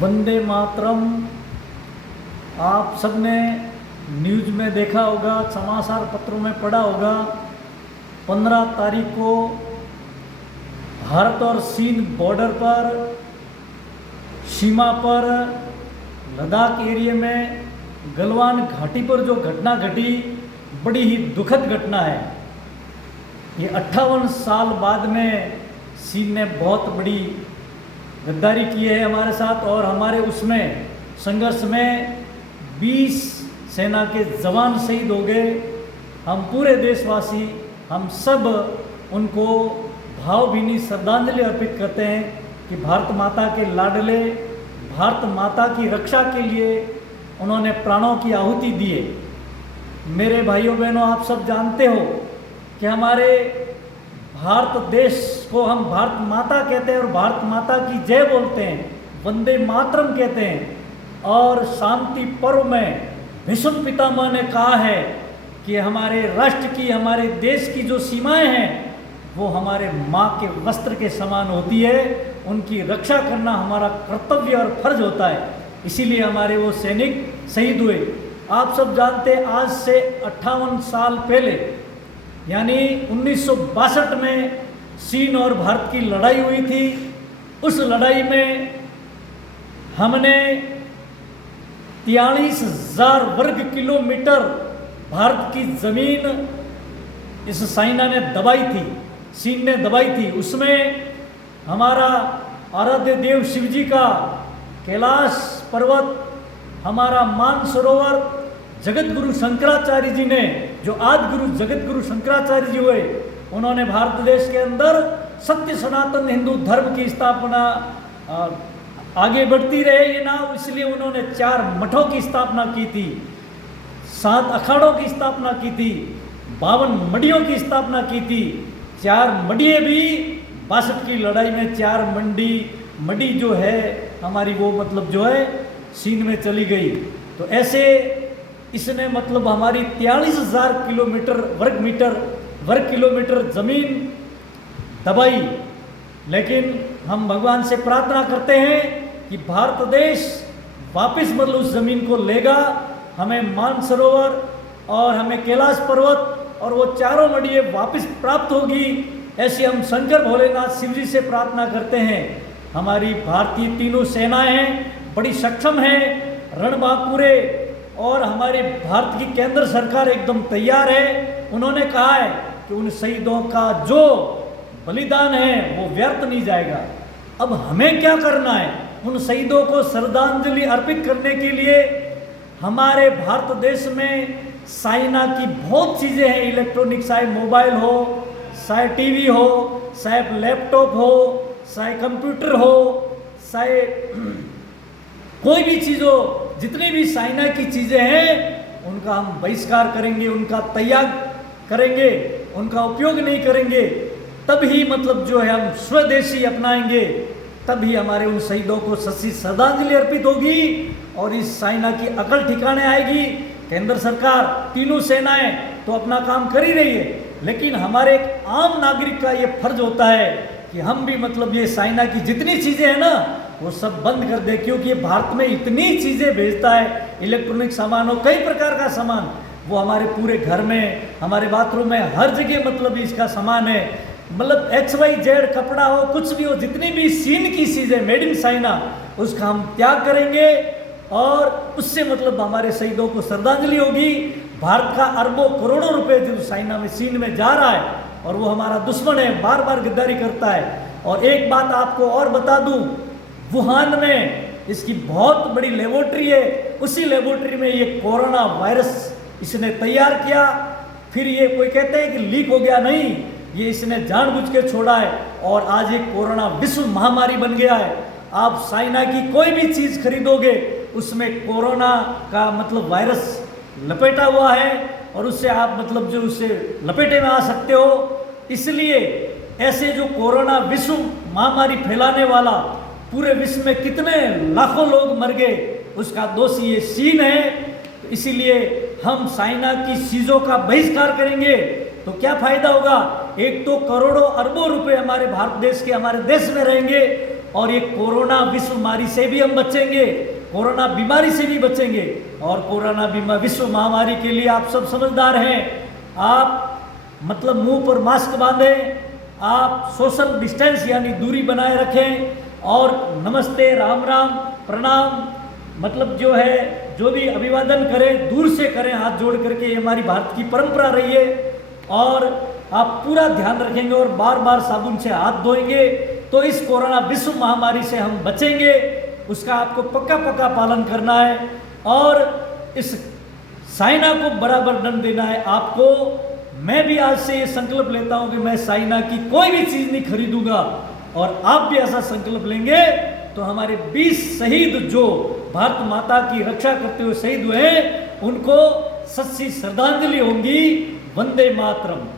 वंदे मातरम। आप सबने न्यूज़ में देखा होगा, समाचार पत्रों में पढ़ा होगा। 15 तारीख को भारत और चीन बॉर्डर पर, सीमा पर, लद्दाख एरिया में गलवान घाटी पर जो घटना घटी, बड़ी ही दुखद घटना है। ये 58 साल बाद में चीन ने बहुत बड़ी गद्दारी की है हमारे साथ, और हमारे उसमें संघर्ष में 20 सेना के जवान शहीद हो गए। हम पूरे देशवासी, हम सब उनको भावभीनी श्रद्धांजलि अर्पित करते हैं कि भारत माता के लाडले, भारत माता की रक्षा के लिए उन्होंने प्राणों की आहुति दिए। मेरे भाइयों बहनों, आप सब जानते हो कि हमारे भारत देश को हम भारत माता कहते हैं और भारत माता की जय बोलते हैं, वंदे मातरम कहते हैं। और शांति पर्व में भीष्म पितामह ने कहा है कि हमारे राष्ट्र की, हमारे देश की जो सीमाएं हैं वो हमारे माँ के वस्त्र के समान होती है। उनकी रक्षा करना हमारा कर्तव्य और फर्ज होता है। इसीलिए हमारे वो सैनिक शहीद हुए। आप सब जानते हैं, आज से 58 साल पहले यानी 1962 में चीन और भारत की लड़ाई हुई थी। उस लड़ाई में हमने 43,000 वर्ग किलोमीटर भारत की ज़मीन इस चाइना ने दबाई थी, चीन ने दबाई थी। उसमें हमारा आराध्य देव शिव जी का कैलाश पर्वत, हमारा मानसरोवर, जगत गुरु शंकराचार्य जी ने, जो आदि गुरु जगत गुरु शंकराचार्य जी हुए, उन्होंने भारत देश के अंदर सत्य सनातन हिंदू धर्म की स्थापना आगे बढ़ती रहे ये नाव, इसलिए उन्होंने 4 मठों की स्थापना की थी, 7 अखाड़ों की स्थापना की थी, 52 मडियों की स्थापना की थी। 4 मडिये भी 62 की लड़ाई में 4 मडी जो है हमारी, वो मतलब जो है चीन में चली गई। तो ऐसे इसने मतलब हमारी 43,000 वर्ग किलोमीटर ज़मीन दबाई। लेकिन हम भगवान से प्रार्थना करते हैं कि भारत देश वापस मतलब उस ज़मीन को लेगा, हमें मानसरोवर और हमें कैलाश पर्वत और वो 4 मडिये वापस प्राप्त होगी। ऐसे हम शंकर भोलेनाथ शिव जी से प्रार्थना करते हैं। हमारी भारतीय तीनों सेनाएं हैं, बड़ी सक्षम हैं, रणबांकुरे, और हमारे भारत की केंद्र सरकार एकदम तैयार है। उन्होंने कहा है कि उन शहीदों का जो बलिदान है वो व्यर्थ नहीं जाएगा। अब हमें क्या करना है? उन शहीदों को श्रद्धांजलि अर्पित करने के लिए हमारे भारत देश में चाइना की बहुत चीज़ें हैं, इलेक्ट्रॉनिक, चाहे मोबाइल हो, चाहे टीवी हो, चाहे लैपटॉप हो, चाहे कंप्यूटर हो, चाहे कोई भी चीज़ हो, जितनी भी चाइना की चीज़ें हैं उनका हम बहिष्कार करेंगे, उनका त्याग करेंगे, उनका उपयोग नहीं करेंगे। तब ही मतलब जो है हम स्वदेशी अपनाएंगे, तब ही हमारे उन शहीदों को सच्ची श्रद्धांजलि अर्पित होगी और इस चाइना की अकल ठिकाने आएगी। केंद्र सरकार, तीनों सेनाएं तो अपना काम कर ही रही है, लेकिन हमारे एक आम नागरिक का ये फर्ज होता है कि हम भी मतलब ये चाइना की जितनी चीज़ें हैं ना वो सब बंद कर दे, क्योंकि ये भारत में इतनी चीज़ें भेजता है, इलेक्ट्रॉनिक सामान हो, कई प्रकार का सामान, वो हमारे पूरे घर में, हमारे बाथरूम में, हर जगह मतलब इसका सामान है। मतलब XYZ कपड़ा हो, कुछ भी हो, जितनी भी चीन की चीज़ें मेड इन चाइना, उसका हम त्याग करेंगे और उससे मतलब हमारे शहीदों को श्रद्धांजलि होगी। भारत का अरबों करोड़ों रुपए जो चाइना में, चीन में जा रहा है और वो हमारा दुश्मन है, बार बार गद्दारी करता है। और एक बात आपको और बता दूं, वुहान में इसकी बहुत बड़ी लेबोरेटरी है, उसी लेबोरेटरी में ये कोरोना वायरस इसने तैयार किया। फिर ये कोई कहते हैं कि लीक हो गया, नहीं, ये इसने जानबूझ के छोड़ा है और आज एक कोरोना विश्व महामारी बन गया है। आप चाइना की कोई भी चीज़ खरीदोगे उसमें कोरोना का मतलब वायरस लपेटा हुआ है और उससे आप मतलब जो उससे लपेटे में आ सकते हो। इसलिए ऐसे जो कोरोना विश्व महामारी फैलाने वाला, पूरे विश्व में कितने लाखों लोग मर गए, उसका दोषी ये चीन है। तो इसीलिए हम चाइना की चीज़ों का बहिष्कार करेंगे तो क्या फायदा होगा? एक तो करोड़ों अरबों रुपए हमारे भारत देश के, हमारे देश में रहेंगे और ये कोरोना विश्व महामारी से भी हम बचेंगे, कोरोना बीमारी से भी बचेंगे। और कोरोना विश्व महामारी के लिए आप सब समझदार हैं। आप मतलब मुंह पर मास्क बांधें, आप सोशल डिस्टेंस यानी दूरी बनाए रखें और नमस्ते, राम राम, प्रणाम मतलब जो है जो भी अभिवादन करें दूर से करें, हाथ जोड़ करके। ये हमारी भारत की परंपरा रही है। और आप पूरा ध्यान रखेंगे और बार बार साबुन से हाथ धोएंगे तो इस कोरोना विश्व महामारी से हम बचेंगे। उसका आपको पक्का पक्का पालन करना है और इस साइना को बराबर दंड देना है आपको। मैं भी आज से ये संकल्प लेता हूं कि मैं साइना की कोई भी चीज नहीं खरीदूंगा और आप भी ऐसा संकल्प लेंगे तो हमारे 20 शहीद जो भारत माता की रक्षा करते हुए शहीद हुए हैं उनको सच्ची श्रद्धांजलि होंगी। वंदे मातरम।